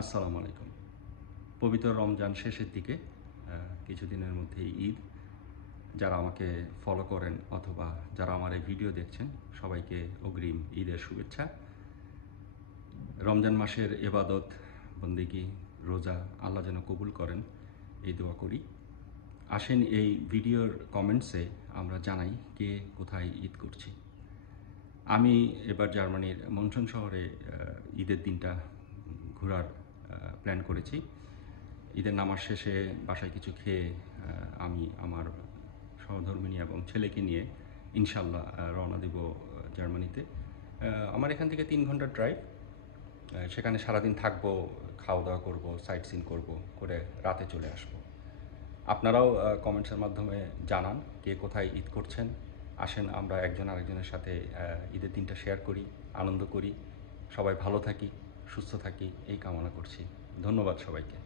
আসসালামু আলাইকুম। পবিত্র রমজান শেষের দিকে কিছুদিনের মধ্যেই ঈদ। যারা আমাকে ফলো করেন অথবা যারা আমার এই ভিডিও দেখছেন সবাইকে অগ্রিম ঈদের শুভেচ্ছা। রমজান মাসের ইবাদত, বন্দেগী, রোজা আল্লাহ যেন কবুল করেন এই দোয়া করি। আসেন এই ভিডিওর কমেন্টসে আমরা জানাই কে কোথায় ঈদ করছি। আমি এবার জার্মানির মনসন শহরে ঈদের দিনটা ঘোরার প্ল্যান করেছি। ঈদের নামাজ শেষে বাসায় কিছু খেয়ে আমি আমার সহধর্মিণী এবং ছেলেকে নিয়ে ইনশাল্লাহ রওনা দেব জার্মানিতে। আমার এখান থেকে 3 ঘন্টার ড্রাইভ। সেখানে সারাদিন থাকবো, খাওয়া দাওয়া করবো, সাইট সিন করবো, করে রাতে চলে আসবো। আপনারাও কমেন্টসের মাধ্যমে জানান কে কোথায় ঈদ করছেন। আসেন আমরা একজন আরেকজনের সাথে ঈদের দিনটা শেয়ার করি, আনন্দ করি, সবাই ভালো থাকি, সুস্থ থাকি এই কামনা করছি। ধন্যবাদ সবাইকে।